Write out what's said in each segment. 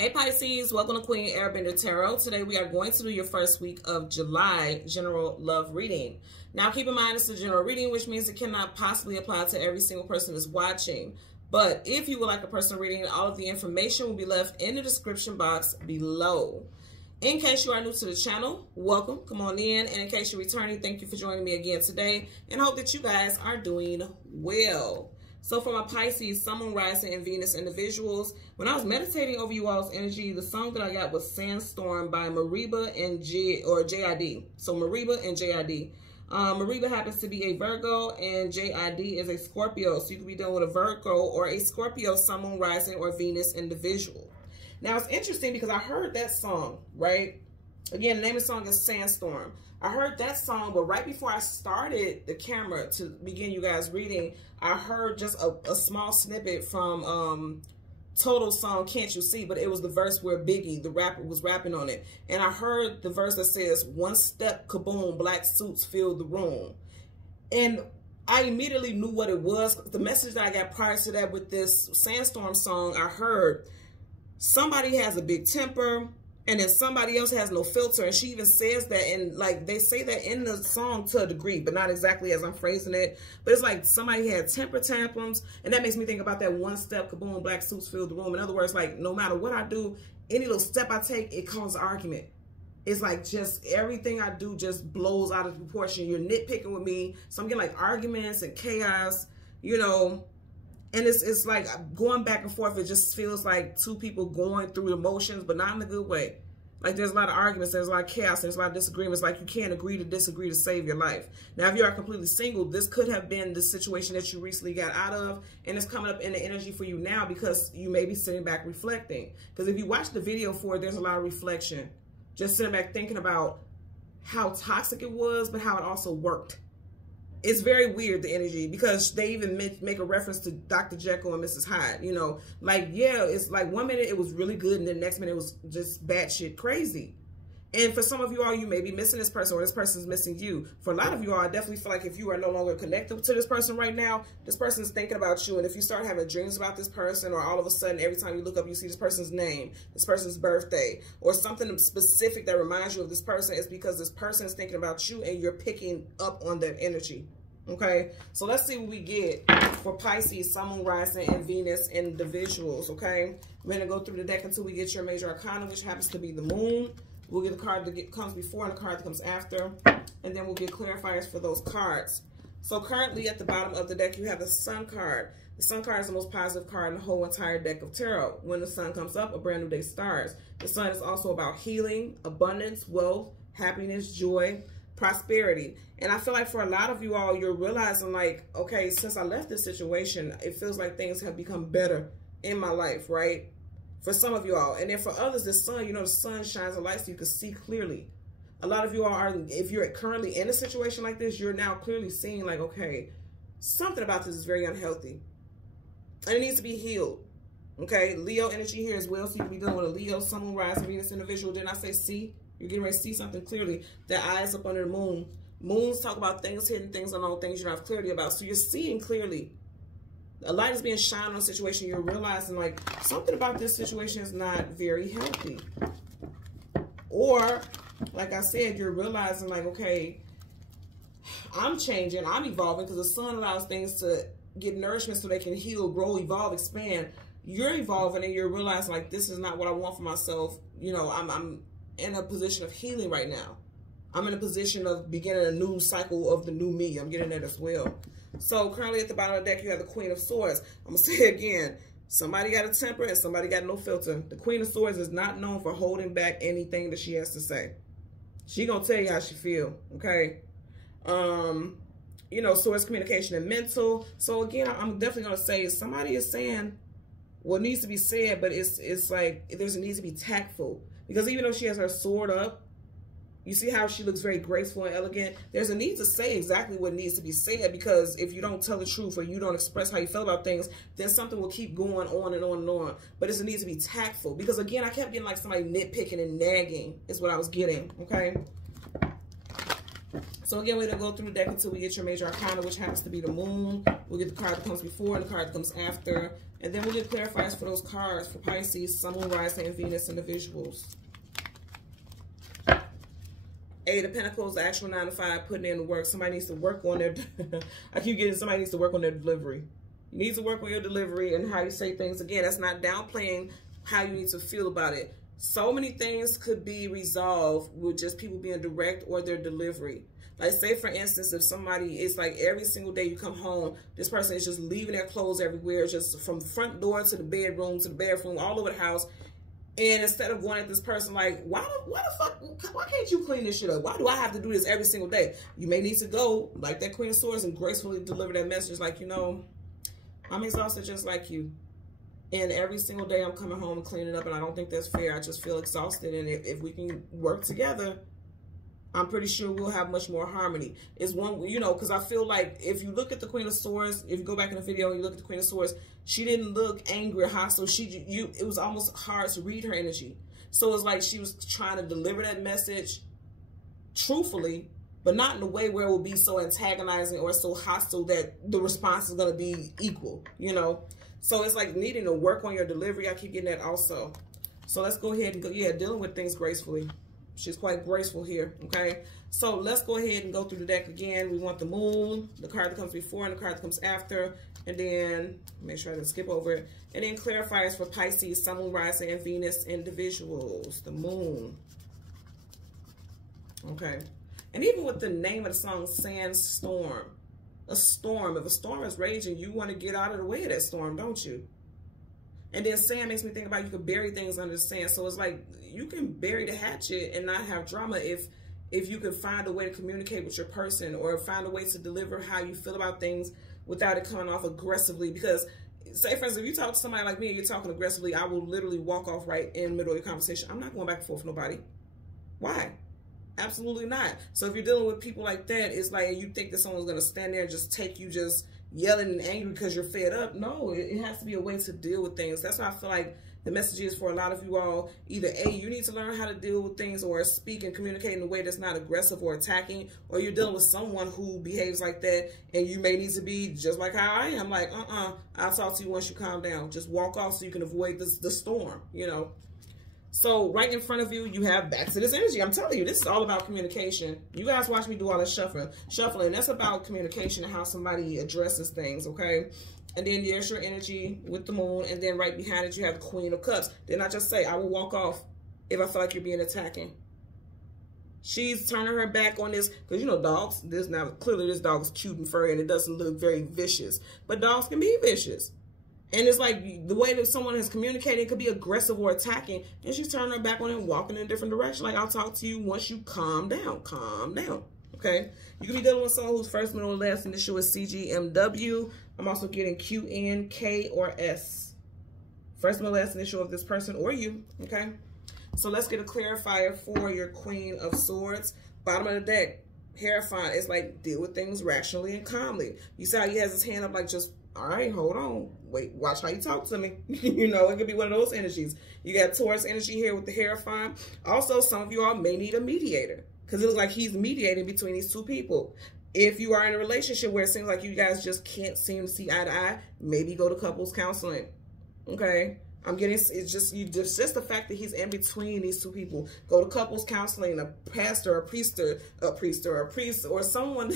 Hey Pisces, welcome to Queen Airbender Tarot. Today we are going to do your first week of July general love reading. Now keep in mind it's a general reading, which means it cannot possibly apply to every single person that's watching. But if you would like a personal reading, all of the information will be left in the description box below. In case you are new to the channel, welcome, come on in. And in case you're returning, thank you for joining me again today and hope that you guys are doing well. So for my Pisces, Sun, Moon, Rising, and Venus individuals, when I was meditating over you all's energy, the song that I got was Sandstorm by Mariba and JID. So Mariba and JID. Mariba happens to be a Virgo and JID is a Scorpio. So you could be dealing with a Virgo or a Scorpio, Sun, Moon, Rising, or Venus individual. Now it's interesting because I heard that song, right? Again, the name of the song is Sandstorm. I heard that song, but right before I started the camera to begin you guys reading, I heard just a small snippet from Total song, Can't You See? But it was the verse where Biggie, the rapper, was rapping on it. And I heard the verse that says, "One step, kaboom, black suits fill the room." And I immediately knew what it was. The message that I got prior to that with this Sandstorm song, I heard somebody has a big temper, and then somebody else has no filter. And she even says that, and like they say that in the song to a degree, but not exactly as I'm phrasing it. But it's like somebody had temper tantrums, and that makes me think about that one step, kaboom, black suits fill the room. In other words, like no matter what I do, any little step I take, it causes argument. It's like just everything I do just blows out of proportion. You're nitpicking with me, so I'm getting like arguments and chaos, you know. And it's like going back and forth. It just feels like two people going through emotions, but not in a good way. Like there's a lot of arguments, there's a lot of chaos, there's a lot of disagreements. Like you can't agree to disagree to save your life. Now, if you are completely single, this could have been the situation that you recently got out of, and it's coming up in the energy for you now because you may be sitting back reflecting. Because if you watch the video for it, there's a lot of reflection. Just sitting back thinking about how toxic it was, but how it also worked. It's very weird, the energy, because they even make a reference to Dr. Jekyll and Mrs. Hyde, you know, like, yeah, it's like 1 minute it was really good and then the next minute it was just batshit crazy. And for some of you all, you may be missing this person or this person's missing you. For a lot of you all, I definitely feel like if you are no longer connected to this person right now, this person is thinking about you. And if you start having dreams about this person, or all of a sudden, every time you look up, you see this person's name, this person's birthday, or something specific that reminds you of this person, it's because this person is thinking about you and you're picking up on that energy. Okay, so let's see what we get for Pisces, Sun, Moon, Rising, and Venus individuals. Okay, we're going to go through the deck until we get your major arcana, which happens to be the moon. We'll get the card that comes before and the card that comes after, and then we'll get clarifiers for those cards. So currently at the bottom of the deck, you have the Sun card. The Sun card is the most positive card in the whole entire deck of tarot. When the Sun comes up, a brand new day starts. The Sun is also about healing, abundance, wealth, happiness, joy, prosperity. And I feel like for a lot of you all, you're realizing like, okay, since I left this situation, it feels like things have become better in my life, right? For some of you all. And then for others, the sun, you know, the sun shines a light so you can see clearly. A lot of you all are, if you're currently in a situation like this, you're now clearly seeing like, okay, something about this is very unhealthy. And it needs to be healed. Okay, Leo energy here as well. So you can be dealing with a Leo, Sun, Moon, Rising, Venus individual. Didn't I say see? You're getting ready to see something clearly. The eyes up under the moon. Moons talk about things hidden, things unknown, things you don't have clarity about. So you're seeing clearly. A light is being shined on a situation. You're realizing like something about this situation is not very healthy. Or, like I said, you're realizing like, okay, I'm changing, I'm evolving, because the sun allows things to get nourishment so they can heal, grow, evolve, expand. You're evolving and you're realizing like this is not what I want for myself. You know, I'm in a position of healing right now. I'm in a position of beginning a new cycle of the new me. I'm getting that as well. So currently at the bottom of the deck, you have the Queen of Swords. I'm going to say it again. Somebody got a temper and somebody got no filter. The Queen of Swords is not known for holding back anything that she has to say. She going to tell you how she feel, okay? You know, swords, communication, and mental. So again, I'm definitely going to say somebody is saying what needs to be said, but it's like there's a need to be tactful. Because even though she has her sword up, you see how she looks very graceful and elegant. There's a need to say exactly what needs to be said, because if you don't tell the truth or you don't express how you feel about things, then something will keep going on and on and on. But it's a need to be tactful, because again, I kept getting like somebody nitpicking and nagging is what I was getting, okay? So again, we're going to go through the deck until we get your major arcana, which happens to be the moon. We'll get the card that comes before and the card that comes after. And then we'll get clarifiers for those cards for Pisces, Sun, Moon, Rising, and Venus individuals. Eight of Pentacles, the actual 9 to 5, putting in the work. Somebody needs to work on their, I keep getting somebody needs to work on their delivery. You need to work on your delivery and how you say things. Again, that's not downplaying how you need to feel about it. So many things could be resolved with just people being direct or their delivery. Like, say, for instance, if somebody is like every single day you come home, this person is just leaving their clothes everywhere, just from front door to the bedroom to the bathroom, all over the house. And instead of going at this person like, why the fuck, why can't you clean this shit up? Why do I have to do this every single day? You may need to go, like that Queen of Swords, and gracefully deliver that message like, you know, I'm exhausted just like you. And every single day I'm coming home and cleaning up, and I don't think that's fair. I just feel exhausted. And if we can work together, I'm pretty sure we'll have much more harmony. It's one, you know, because I feel like if you look at the Queen of Swords, if you go back in the video and you look at the Queen of Swords, she didn't look angry or hostile. It was almost hard to read her energy. So it's like she was trying to deliver that message truthfully, but not in a way where it will be so antagonizing or so hostile that the response is going to be equal, you know? So it's like needing to work on your delivery. I keep getting that also. So let's go ahead and go, yeah, dealing with things gracefully. She's quite graceful here, okay? So let's go ahead and go through the deck again. We want the Moon, the card that comes before and the card that comes after. And then, make sure I didn't skip over it. And then clarifiers for Pisces, Sun, Moon, Rising, and Venus individuals. The Moon. Okay. And even with the name of the song, Sandstorm. A storm. If a storm is raging, you want to get out of the way of that storm, don't you? And then sand makes me think about you could bury things under the sand. So it's like you can bury the hatchet and not have drama if you can find a way to communicate with your person or find a way to deliver how you feel about things without it coming off aggressively. Because, say, for instance, if you talk to somebody like me and you're talking aggressively, I will literally walk off right in the middle of your conversation. I'm not going back and forth with nobody. Why? Absolutely not. So if you're dealing with people like that, it's like you think that someone's going to stand there and just take you just yelling and angry because you're fed up. No, it has to be a way to deal with things. That's why I feel like the message is for a lot of you all, either A, you need to learn how to deal with things or speak and communicate in a way that's not aggressive or attacking, or you're dealing with someone who behaves like that and you may need to be just like how I am, like, I'll talk to you once you calm down. Just walk off so you can avoid the storm, you know. So right in front of you, you have back to this energy. I'm telling you, this is all about communication. You guys watch me do all this shuffling. That's about communication and how somebody addresses things, okay? And then there's your energy with the Moon. And then right behind it, you have the Queen of Cups. Then I just say, I will walk off if I feel like you're being attacking. She's turning her back on this because, you know, dogs, clearly this dog is cute and furry and it doesn't look very vicious. But dogs can be vicious. And it's like the way that someone is communicating could be aggressive or attacking. And she's turning her back on it and walking in a different direction. Like, I'll talk to you once you calm down. Calm down. Okay? You can be dealing with someone whose first, middle, and last initial is CGMW. I'm also getting QN, K, or S. First, middle, last initial of this person or you. Okay? So let's get a clarifier for your Queen of Swords. Bottom of the deck. Terrifying. It's like, deal with things rationally and calmly. You see how he has his hand up like just, all right, hold on. Wait, watch how you talk to me. You know, it could be one of those energies. You got Taurus energy here with the Hierophant. Also, some of you all may need a mediator because it looks like he's mediating between these two people. If you are in a relationship where it seems like you guys just can't seem to see eye to eye, maybe go to couples counseling. Okay? I'm getting, it's just the fact that he's in between these two people. Go to couples counseling, a pastor, a priest, or someone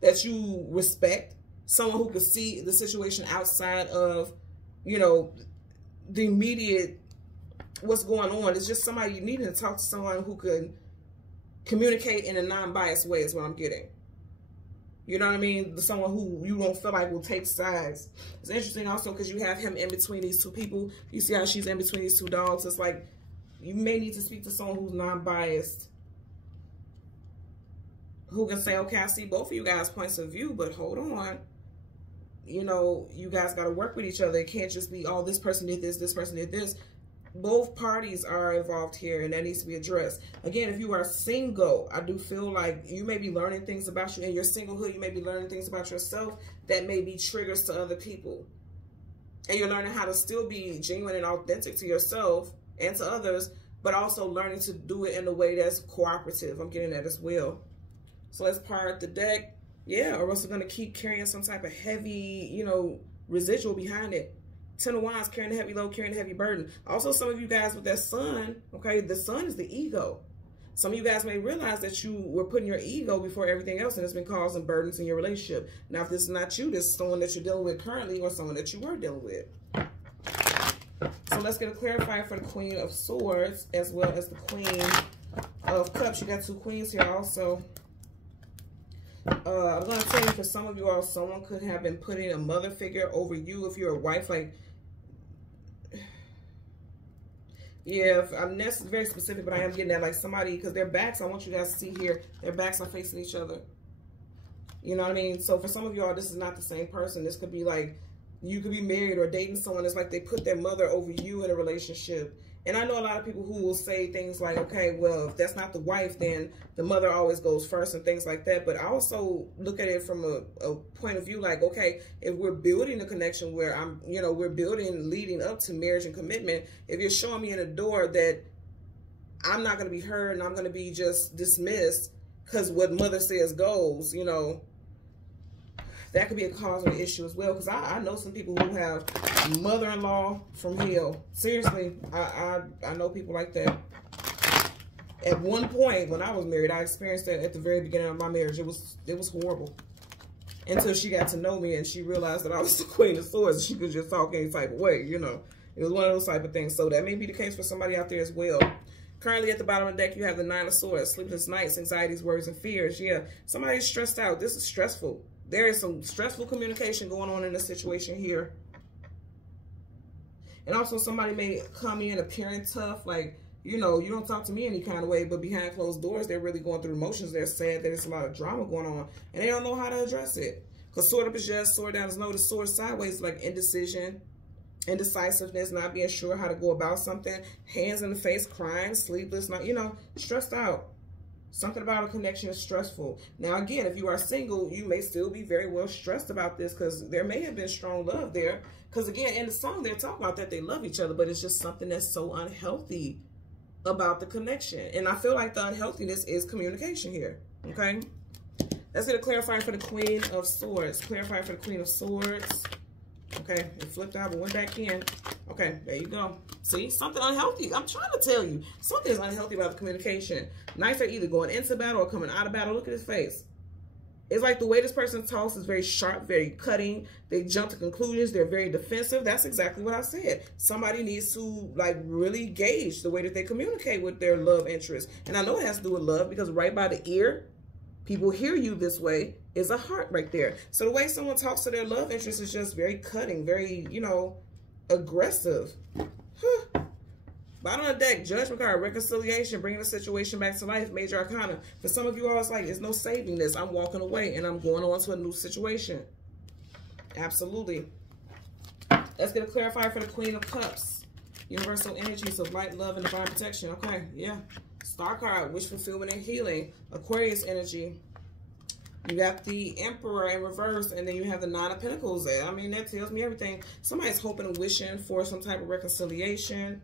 that you respect. Someone who can see the situation outside of, you know, the immediate what's going on. It's just somebody you need to talk to someone who can communicate in a non-biased way is what I'm getting. You know what I mean? Someone who you don't feel like will take sides. It's interesting also because you have him in between these two people. You see how she's in between these two dogs. It's like you may need to speak to someone who's non-biased, who can say, okay, I see both of you guys' points of view, but hold on. You know, you guys got to work with each other. It can't just be, oh, this person did this person did this. Both parties are involved here, and that needs to be addressed. Again, if you are single, I do feel like you may be learning things about you. In your singlehood, you may be learning things about yourself that may be triggers to other people. And you're learning how to still be genuine and authentic to yourself and to others, but also learning to do it in a way that's cooperative. I'm getting that as well. So let's part the deck. Yeah, or else we're going to keep carrying some type of heavy, you know, residual behind it. Ten of Wands, carrying the heavy load, carrying the heavy burden. Also, some of you guys with that sun, okay, the sun is the ego. Some of you guys may realize that you were putting your ego before everything else, and it's been causing burdens in your relationship. Now, if this is not you, this is someone that you're dealing with currently or someone that you were dealing with. So let's get a clarifier for the Queen of Swords as well as the Queen of Cups. You got two queens here also. I'm going to tell you, for some of you all, someone could have been putting a mother figure over you. If you're a wife, like, yeah, that's very specific, but I am getting that, like somebody, because their backs, I want you guys to see here, their backs are facing each other. You know what I mean? So for some of y'all, this is not the same person. This could be like, you could be married or dating someone. It's like they put their mother over you in a relationship. And I know a lot of people who will say things like, okay, well, if that's not the wife, then the mother always goes first and things like that. But I also look at it from a point of view like, okay, if we're building a connection where we're building leading up to marriage and commitment, if you're showing me in a door that I'm not going to be heard and I'm going to be just dismissed because what mother says goes, you know, that could be a cause or an issue as well. Because I know some people who have mother-in-law from hell. Seriously, I know people like that. At one point when I was married, I experienced that at the very beginning of my marriage. It was horrible. Until she got to know me and she realized that I was the Queen of Swords. She could just talk any type of way, you know. It was one of those type of things. So that may be the case for somebody out there as well. Currently at the bottom of the deck, you have the Nine of Swords. Sleepless nights, anxieties, worries, and fears. Yeah, somebody's stressed out. This is stressful. There is some stressful communication going on in this situation here. And also somebody may come in appearing tough, like, you know, you don't talk to me any kind of way, but behind closed doors, they're really going through emotions. They're sad that there's a lot of drama going on, and they don't know how to address it. Because sword up is yes, sword down is no. The sword sideways is like indecision, indecisiveness, not being sure how to go about something, hands in the face, crying, sleepless, not, you know, stressed out. Something about a connection is stressful. Now, again, if you are single, you may still be very well stressed about this because there may have been strong love there. Because, again, in the song, they're talking about that they love each other, but it's just something that's so unhealthy about the connection. And I feel like the unhealthiness is communication here, okay? Let's get a clarifier for the Queen of Swords. Clarifier for the Queen of Swords. Okay, it flipped out but went back in. Okay, there you go. See, something unhealthy. I'm trying to tell you, something is unhealthy about the communication. Knights are either going into battle or coming out of battle. Look at his face. It's like the way this person talks is very sharp, very cutting. They jump to conclusions. They're very defensive. That's exactly what I said. Somebody needs to, like, really gauge the way that they communicate with their love interest. And I know it has to do with love because right by the ear, people hear you this way, is a heart right there. So the way someone talks to their love interest is just very cutting, very, you know, aggressive. Huh. Bottom of the deck, Judgment card, reconciliation, bringing the situation back to life, major arcana. For some of you all, it's like, there's no saving this. I'm walking away and I'm going on to a new situation. Absolutely. Let's get a clarifier for the Queen of Cups. Universal energies of light, love, and divine protection. Okay, yeah. Star card, wish fulfillment and healing. Aquarius energy. You got the Emperor in reverse, and then you have the Nine of Pentacles. I mean, that tells me everything. Somebody's hoping and wishing for some type of reconciliation.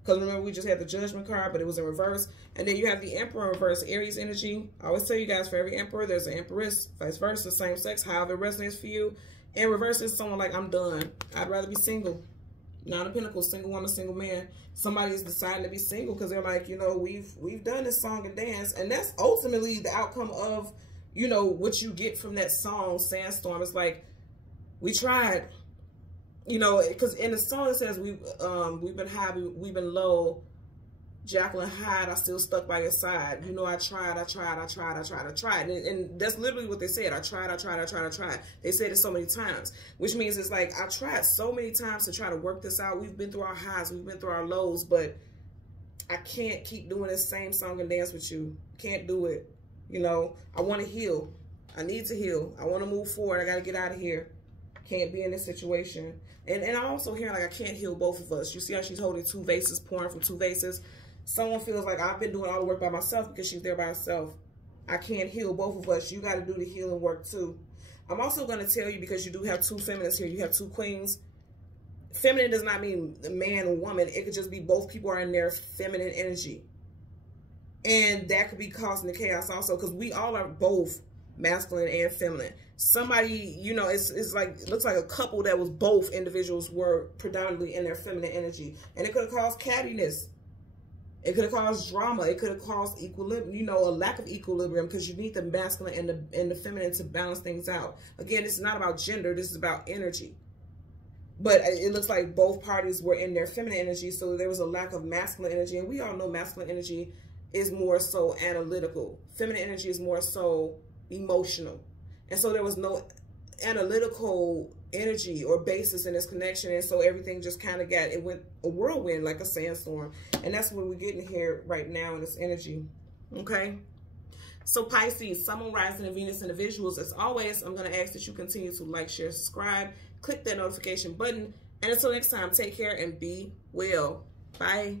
Because remember, we just had the Judgment card, but it was in reverse. And then you have the Emperor in reverse, Aries energy. I always tell you guys, for every Emperor, there's an Empress, vice versa, same sex, however it resonates for you. And reverse is someone like, I'm done. I'd rather be single. Nine of Pentacles, single woman, single man. Somebody's deciding to be single because they're like, you know, we've done this song and dance. And that's ultimately the outcome of, you know, what you get from that song, Sandstorm. It's like, we tried, you know, because in the song it says, we've been high, we've been low, Jacqueline Hyde, I still stuck by your side. You know, I tried. And that's literally what they said. I tried. They said it so many times, which means it's like, I tried so many times to try to work this out. We've been through our highs, we've been through our lows, but I can't keep doing this same song and dance with you. Can't do it. You know, I want to heal. I need to heal. I want to move forward. I got to get out of here. Can't be in this situation. And I also hear like I can't heal both of us. You see how she's holding two vases, pouring from two vases. Someone feels like I've been doing all the work by myself because she's there by herself. I can't heal both of us. You got to do the healing work too. I'm also going to tell you, because you do have two feminines here. You have two queens. Feminine does not mean man or woman. It could just be both people are in their feminine energy. And that could be causing the chaos also, because we all are both masculine and feminine. Somebody, you know, it's like, it looks like a couple that was both individuals were predominantly in their feminine energy. And it could have caused cattiness. It could have caused drama. It could have caused equilibrium, you know, a lack of equilibrium, because you need the masculine and the feminine to balance things out. Again, this is not about gender. This is about energy. But it looks like both parties were in their feminine energy, so there was a lack of masculine energy. And we all know masculine energy is more so analytical. Feminine energy is more so emotional. And so there was no analytical energy or basis in this connection. And so everything just kind of it went a whirlwind, like a sandstorm. And that's what we're getting here right now in this energy. Okay? So Pisces, Sun, Moon, Rising, and Venus individuals, as always, I'm going to ask that you continue to like, share, subscribe, click that notification button. And until next time, take care and be well. Bye.